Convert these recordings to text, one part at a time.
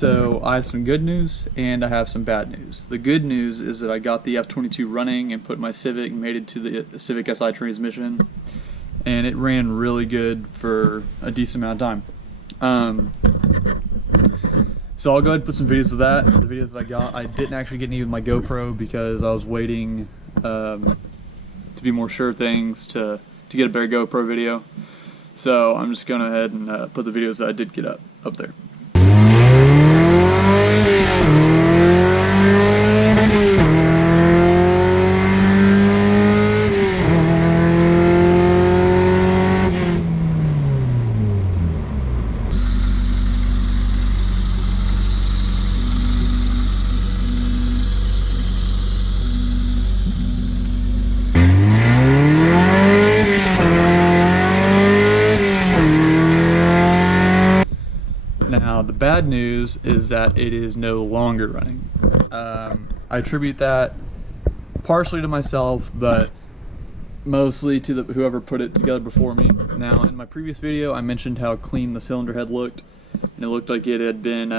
So I have some good news and I have some bad news. The good news is that I got the F22 running and put my Civic and made it to the Civic Si transmission, and it ran really good for a decent amount of time. So I'll go ahead and put some videos of that. The videos that I got, I didn't actually get any with my GoPro because I was waiting to be more sure of things to get a better GoPro video. So I'm just going ahead and put the videos that I did get up there. Now, the bad news is that it is no longer running. I attribute that partially to myself, but mostly to whoever put it together before me. Now, in my previous video, I mentioned how clean the cylinder head looked, and it looked like it had been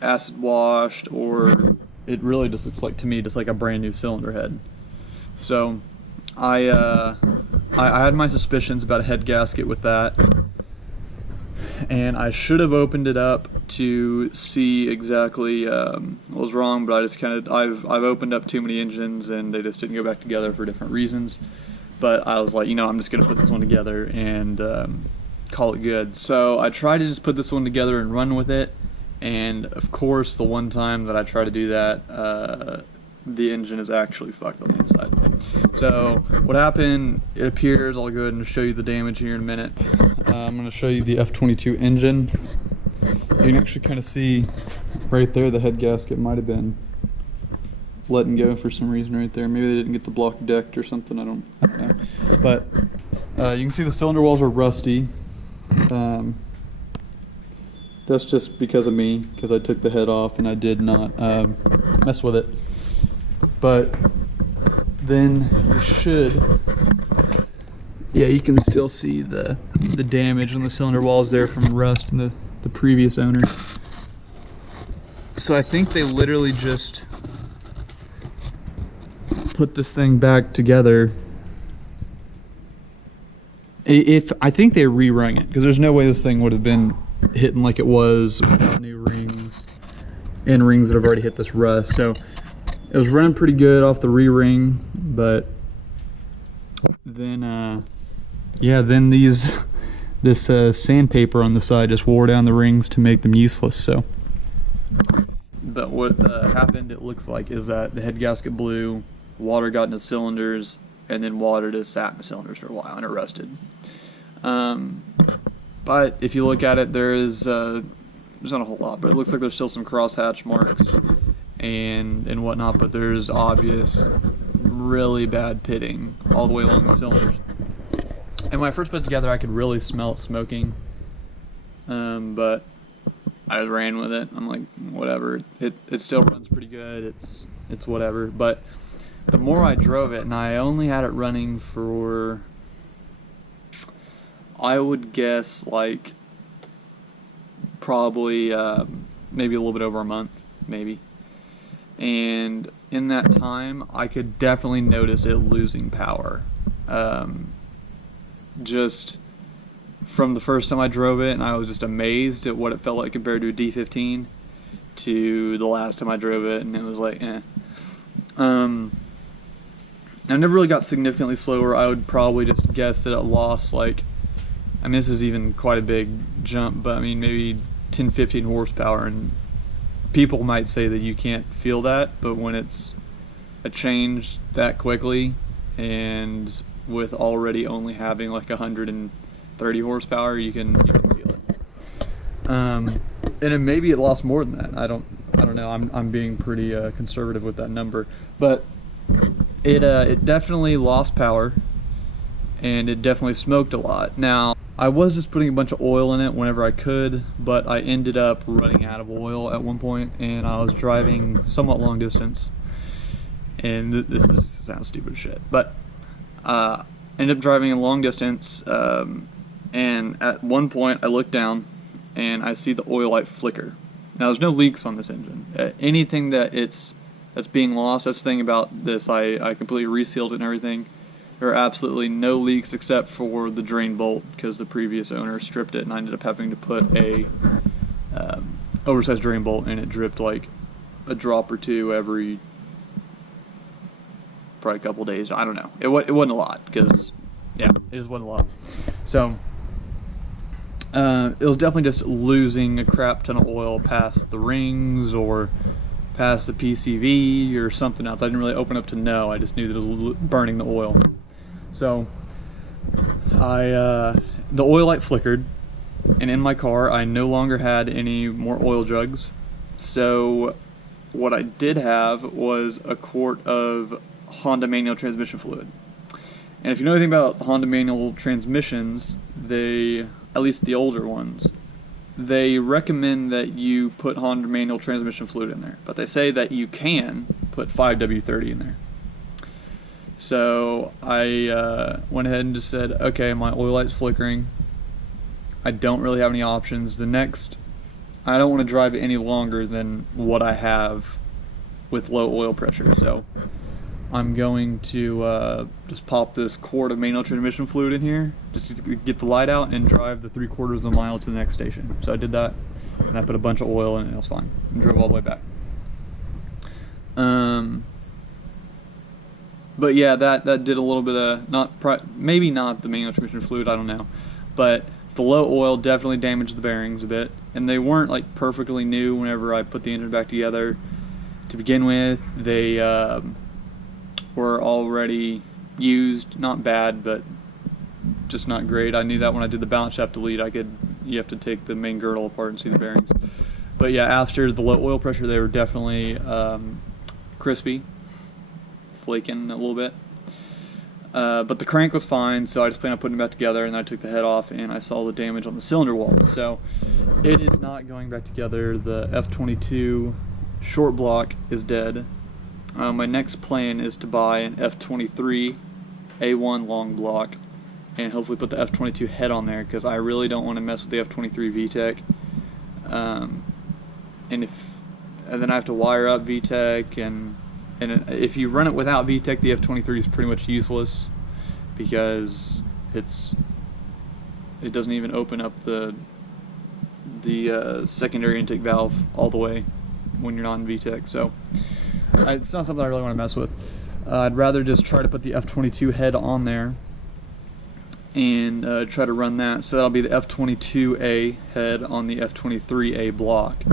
acid washed, or it really just looks like, to me, just like a brand new cylinder head. So, I had my suspicions about a head gasket with that. And I should have opened it up to see exactly what was wrong, but I just I've opened up too many engines and they just didn't go back together for different reasons. But I was like, I'm just going to put this one together and call it good. So I tried to just put this one together and run with it, and of course the one time that I tried to do that, the engine is actually fucked on the inside. So what happened, it appears, I'll go ahead and show you the damage here in a minute. I'm going to show you the F22 engine. You can actually kind of see right there the head gasket might have been letting go for some reason right there. Maybe they didn't get the block decked or something, I don't know. But you can see the cylinder walls are rusty. That's just because of me, because I took the head off and I did not mess with it. But then you should, yeah, you can still see the damage on the cylinder walls there from rust and the previous owner. So I think they literally just put this thing back together. I think they rerung it, because there's no way this thing would have been hitting like it was without new rings and rings that have already hit this rust. So it was running pretty good off the re-ring, but then then this sandpaper on the side just wore down the rings to make them useless. So, but what happened, it looks like, is that the head gasket blew, water got into cylinders, and then water just sat in the cylinders for a while and it rusted. But if you look at it, there's not a whole lot, but it looks like there's still some crosshatch marks and whatnot, but there's obvious really bad pitting all the way along the cylinders. And when I first put it together, I could really smell it smoking, but I ran with it. I'm like, whatever, it still runs pretty good, it's whatever. But the more I drove it, and I only had it running for, I would guess, like probably maybe a little bit over a month, maybe. And in that time, I could definitely notice it losing power. Just from the first time I drove it, and I was just amazed at what it felt like compared to a D15, to the last time I drove it, and it was like, eh. I never really got significantly slower. I would probably just guess that it lost, like, I mean, this is even quite a big jump, but I mean, maybe 10-15 horsepower, and people might say that you can't feel that, but when it's a change that quickly, and with already only having like 130 horsepower, you can feel it. And then maybe it lost more than that. I don't know. I'm being pretty conservative with that number, but it definitely lost power, and it definitely smoked a lot. Now, I was just putting a bunch of oil in it whenever I could, but I ended up running out of oil at one point, and I was driving somewhat long distance. And this sounds stupid as shit, but ended up driving a long distance, and at one point I looked down and I see the oil light flicker, Now there's no leaks on this engine. Anything that's being lost, that's the thing about this, I completely resealed it and everything. There are absolutely no leaks except for the drain bolt, because the previous owner stripped it and I ended up having to put a oversized drain bolt, and it dripped like a drop or two every probably a couple days. I don't know. It wasn't a lot, because yeah, it just wasn't a lot. So it was definitely just losing a crap ton of oil past the rings or past the PCV or something else. I didn't really open up to know. I just knew that it was burning the oil. So the oil light flickered, and in my car I no longer had any more oil jugs. So what I did have was a quart of Honda manual transmission fluid. And if you know anything about Honda manual transmissions, at least the older ones, they recommend that you put Honda manual transmission fluid in there, but they say that you can put 5W30 in there. So I went ahead and just said, okay, my oil light's flickering. I don't really have any options. I don't want to drive it any longer than what I have with low oil pressure. So I'm going to just pop this quart of manual transmission fluid in here, just to get the light out and drive the 3/4 of a mile to the next station. So I did that, and I put a bunch of oil in it, and it was fine, and drove all the way back. But yeah, that did a little bit of, maybe not the manual transmission fluid, I don't know, but the low oil definitely damaged the bearings a bit, and they weren't like perfectly new whenever I put the engine back together. To begin with, they were already used, not bad, but just not great. I knew that when I did the balance shaft delete. You have to take the main girdle apart and see the bearings. But yeah, after the low oil pressure, they were definitely crispy, flaking a little bit. But the crank was fine, so I just planned on putting it back together, and then I took the head off and I saw the damage on the cylinder wall. So it is not going back together. The F22 short block is dead. My next plan is to buy an F23 A1 long block and hopefully put the F22 head on there, because I really don't want to mess with the F23 VTEC. And then I have to wire up VTEC, and if you run it without VTEC, the F23 is pretty much useless, because it doesn't even open up the secondary intake valve all the way when you're not in VTEC. So it's not something I really want to mess with. I'd rather just try to put the F22 head on there and try to run that. So that'll be the F22A head on the F23A block.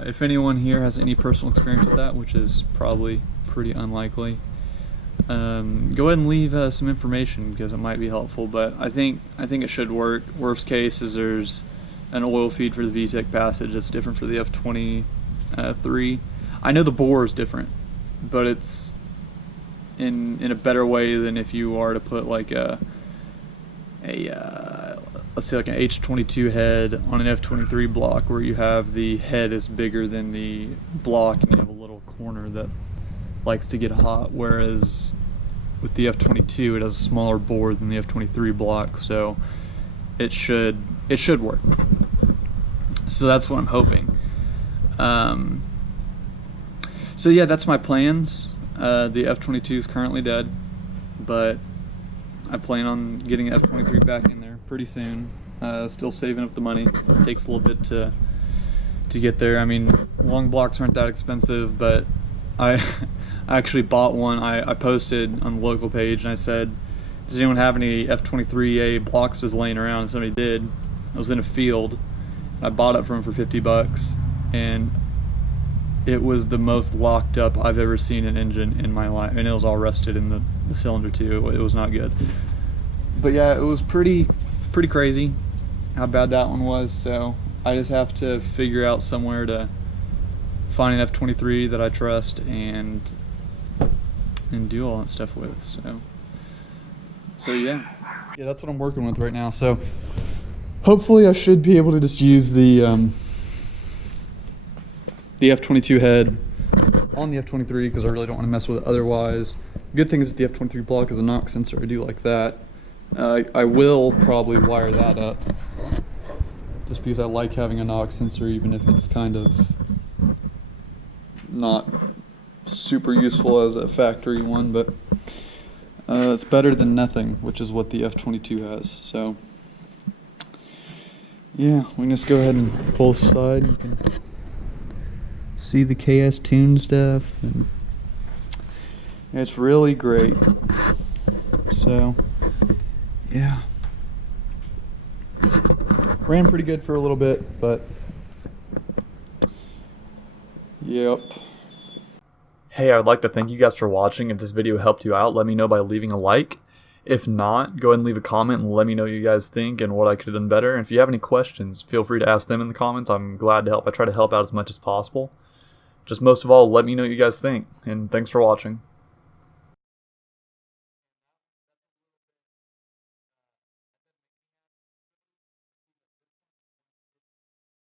If anyone here has any personal experience with that, which is probably pretty unlikely, go ahead and leave some information, because it might be helpful. But I think it should work. Worst case is there's an oil feed for the VTEC passage that's different for the F23. I know the bore is different, but it's in a better way than if you are to put like let's say like an H22 head on an F23 block, where you have the head is bigger than the block and you have a little corner that likes to get hot, whereas with the F22 it has a smaller bore than the F23 block, so it should work. So that's what I'm hoping. So yeah, that's my plans. The F22 is currently dead, but I plan on getting the F23 back in there pretty soon. Still saving up the money. It takes a little bit to get there. I mean, long blocks aren't that expensive, but I actually bought one. I posted on the local page and I said, does anyone have any F23A blocks just laying around? And somebody did. I was in a field. I bought it from him for $50, and it was the most locked up I've ever seen an engine in my life, and it was all rusted in the cylinder too. It was not good. But yeah, it was pretty crazy how bad that one was. So I just have to figure out somewhere to find an F23 that I trust and do all that stuff with. So yeah, that's what I'm working with right now. So hopefully I should be able to just use the F22 head on the F23, because I really don't want to mess with it otherwise. The good thing is that the F23 block is a knock sensor. I do like that. I will probably wire that up just because I like having a knock sensor, even if it's kind of not super useful as a factory one, but it's better than nothing, which is what the F22 has. So yeah, we can just go ahead and pull this aside. You can see the KS tune stuff, and it's really great. So yeah, ran pretty good for a little bit, but yep. Hey, I'd like to thank you guys for watching. If this video helped you out, let me know by leaving a like. If not, go ahead and leave a comment and let me know what you guys think and what I could have done better. And if you have any questions, feel free to ask them in the comments. I'm glad to help. I try to help out as much as possible. Just most of all, let me know what you guys think. And thanks for watching.